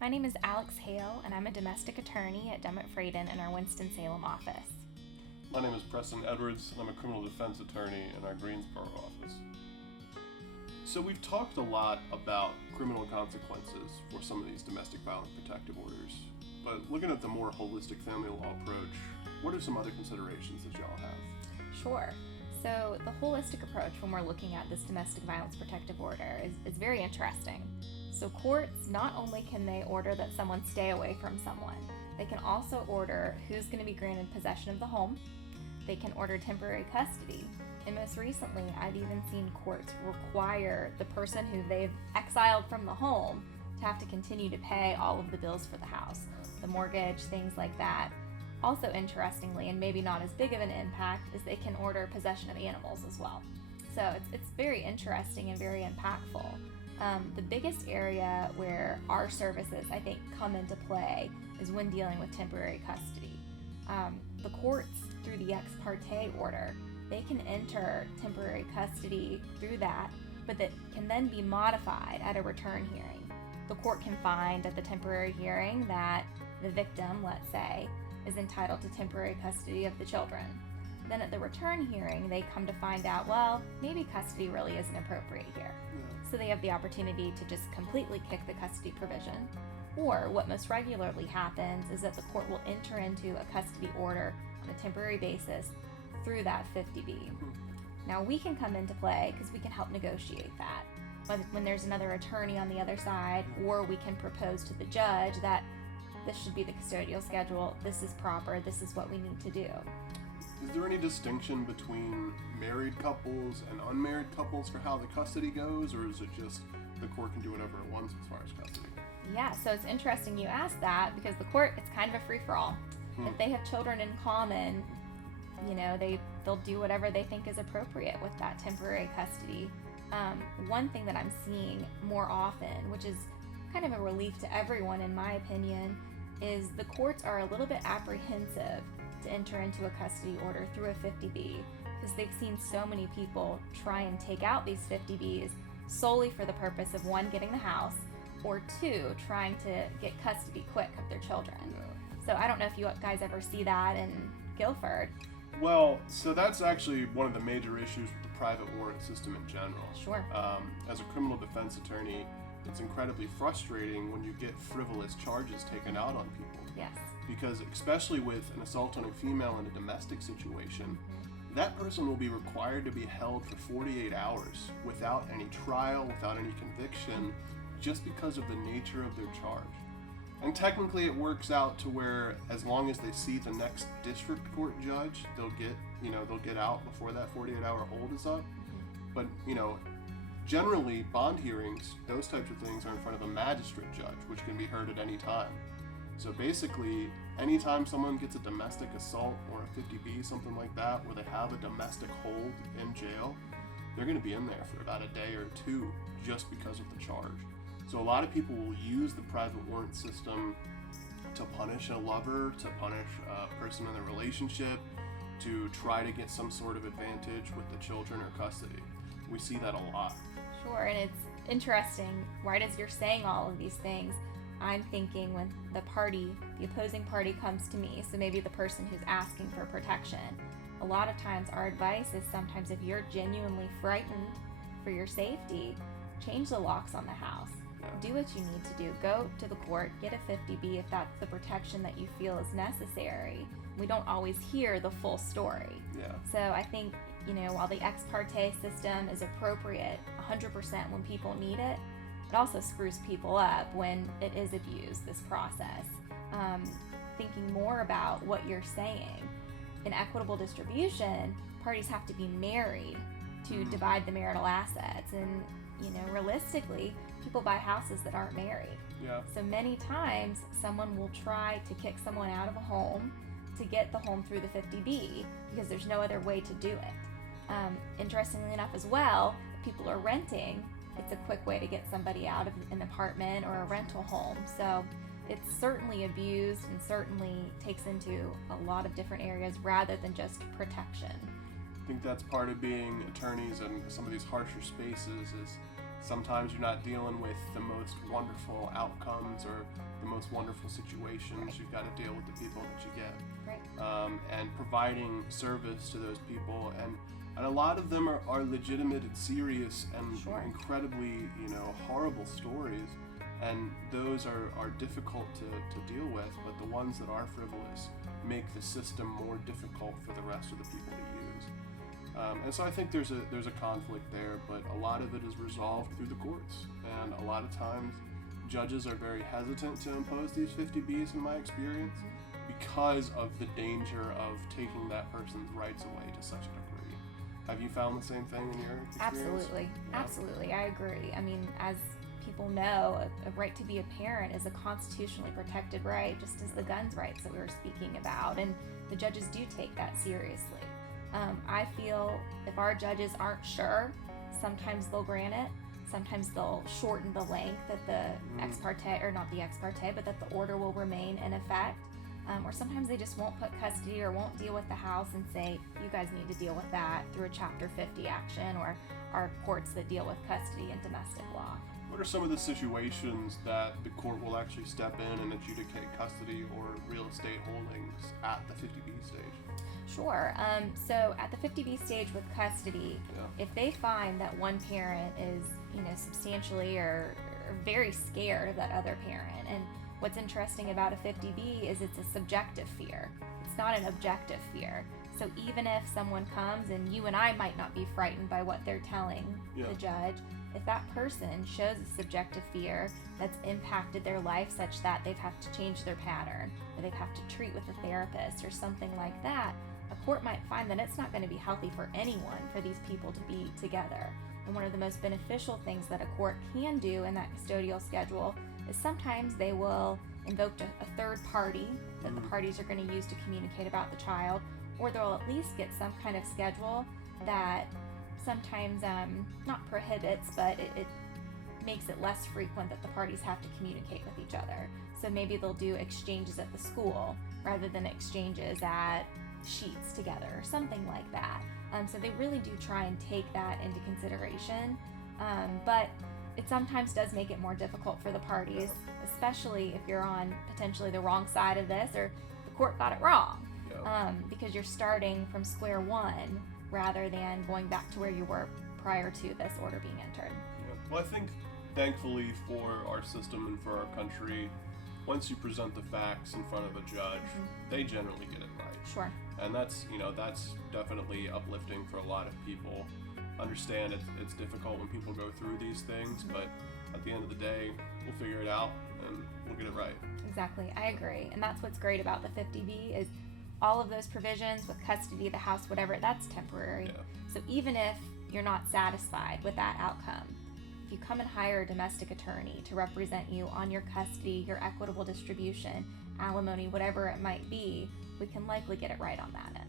My name is Alex Hale, and I'm a domestic attorney at Demmett Fraden in our Winston-Salem office. My name is Preston Edwards, and I'm a criminal defense attorney in our Greensboro office. So we've talked a lot about criminal consequences for some of these domestic violence protective orders, but looking at the more holistic family law approach, what are some other considerations that y'all have? Sure. So the holistic approach when we're looking at this domestic violence protective order is very interesting. So courts, not only can they order that someone stay away from someone, they can also order who's going to be granted possession of the home. They can order temporary custody. And most recently, I've even seen courts require the person who they've exiled from the home to have to continue to pay all of the bills for the house, the mortgage, things like that. Also, interestingly, and maybe not as big of an impact, is they can order possession of animals as well. So it's very interesting and very impactful. The biggest area where our services, I think, come into play is when dealing with temporary custody. The courts, through the ex parte order, they can enter temporary custody through that, but that can then be modified at a return hearing. The court can find at the temporary hearing that the victim, let's say, is entitled to temporary custody of the children. Then at the return hearing, they come to find out, well, maybe custody really isn't appropriate here. So they have the opportunity to just completely kick the custody provision. Or what most regularly happens is that the court will enter into a custody order on a temporary basis through that 50B. Now we can come into play because we can help negotiate that. When there's another attorney on the other side, or we can propose to the judge that this should be the custodial schedule, this is proper, this is what we need to do. Is there any distinction between married couples and unmarried couples for how the custody goes, or is it just the court can do whatever it wants as far as custody? Yeah, so it's interesting you asked that because the court, it's kind of a free-for-all. If they have children in common, they'll do whatever they think is appropriate with that temporary custody. One thing that I'm seeing more often, which is kind of a relief to everyone in my opinion, is the courts are a little bit apprehensive to enter into a custody order through a 50B because they've seen so many people try and take out these 50Bs solely for the purpose of one, getting the house, or two, trying to get custody quick of their children. So I don't know if you guys ever see that in Guilford. Well, so that's actually one of the major issues with the private warrant system in general. Sure. As a criminal defense attorney, it's incredibly frustrating when you get frivolous charges taken out on people. Yes. Because especially with an assault on a female in a domestic situation, that person will be required to be held for 48 hours without any trial, without any conviction, just because of the nature of their charge. And technically it works out to where as long as they see the next district court judge, they'll get out before that 48-hour hold is up. But, generally bond hearings, those types of things are in front of a magistrate judge, which can be heard at any time. So basically, anytime someone gets a domestic assault or a 50B, something like that, where they have a domestic hold in jail, they're going to be in there for about a day or two just because of the charge. So a lot of people will use the private warrant system to punish a lover, to punish a person in a relationship, to try to get some sort of advantage with the children or custody. We see that a lot. Sure, and it's interesting, right as you're saying all of these things, I'm thinking when the opposing party comes to me, so maybe the person who's asking for protection, a lot of times our advice is sometimes if you're genuinely frightened for your safety, change the locks on the house. Do what you need to do. Go to the court, get a 50B if that's the protection that you feel is necessary. We don't always hear the full story. Yeah. So I think, while the ex parte system is appropriate 100% when people need it, it also screws people up when it is abused, this process. Thinking more about what you're saying, in equitable distribution, parties have to be married to divide the marital assets. And, realistically, people buy houses that aren't married. Yeah. So many times, someone will try to kick someone out of a home to get the home through the 50B because there's no other way to do it. Interestingly enough as well, if people are renting, it's a quick way to get somebody out of an apartment or a rental home. So it's certainly abused and certainly takes into a lot of different areas rather than just protection. I think that's part of being attorneys in some of these harsher spaces is Sometimes you're not dealing with the most wonderful outcomes or the most wonderful situations. Right. You've got to deal with the people that you get. Right. And providing service to those people. And a lot of them are legitimate and serious and Sure. incredibly, horrible stories. And those are difficult to deal with, but the ones that are frivolous make the system more difficult for the rest of the people to use. And so I think there's a conflict there, but a lot of it is resolved through the courts. And a lot of times, judges are very hesitant to impose these 50Bs in my experience because of the danger of taking that person's rights away to such a degree. Have you found the same thing in your experience? Absolutely. Yeah. Absolutely. I agree. I mean, as people know, a right to be a parent is a constitutionally protected right, just as the guns rights that we were speaking about, and the judges do take that seriously. I feel if our judges aren't sure, sometimes they'll grant it, sometimes they'll shorten the length that the ex parte, or not the ex parte, but that the order will remain in effect. Or sometimes they just won't put custody or won't deal with the house and say, you guys need to deal with that through a Chapter 50 action, or our courts that deal with custody and domestic law. What are some of the situations that the court will actually step in and adjudicate custody or real estate holdings at the 50B stage? Sure. So at the 50B stage with custody, Yeah. if they find that one parent is, substantially or very scared of that other parent, and what's interesting about a 50B is it's a subjective fear. It's not an objective fear. So even if someone comes, and you and I might not be frightened by what they're telling Yeah. the judge, if that person shows a subjective fear that's impacted their life such that they've had to change their pattern, or they've had to treat with a therapist or something like that, a court might find that it's not going to be healthy for anyone for these people to be together. And one of the most beneficial things that a court can do in that custodial schedule is sometimes they will invoke a third party that the parties are going to use to communicate about the child, or they'll at least get some kind of schedule that sometimes not prohibits, but it makes it less frequent that the parties have to communicate with each other. So maybe they'll do exchanges at the school rather than exchanges at sheets together or something like that. So they really do try and take that into consideration. But it sometimes does make it more difficult for the parties, especially if you're on potentially the wrong side of this, or the court got it wrong. Yeah. Because you're starting from square one rather than going back to where you were prior to this order being entered. Yeah. Well, I think thankfully for our system and for our country, once you present the facts in front of a judge, they generally get it right. Sure. And that's definitely uplifting for a lot of people. Understand it's difficult when people go through these things, but at the end of the day, we'll figure it out and we'll get it right. Exactly. I agree. And that's what's great about the 50B is all of those provisions with custody, the house, whatever, that's temporary. Yeah. So even if you're not satisfied with that outcome, if you come and hire a domestic attorney to represent you on your custody, your equitable distribution, alimony, whatever it might be, we can likely get it right on that end.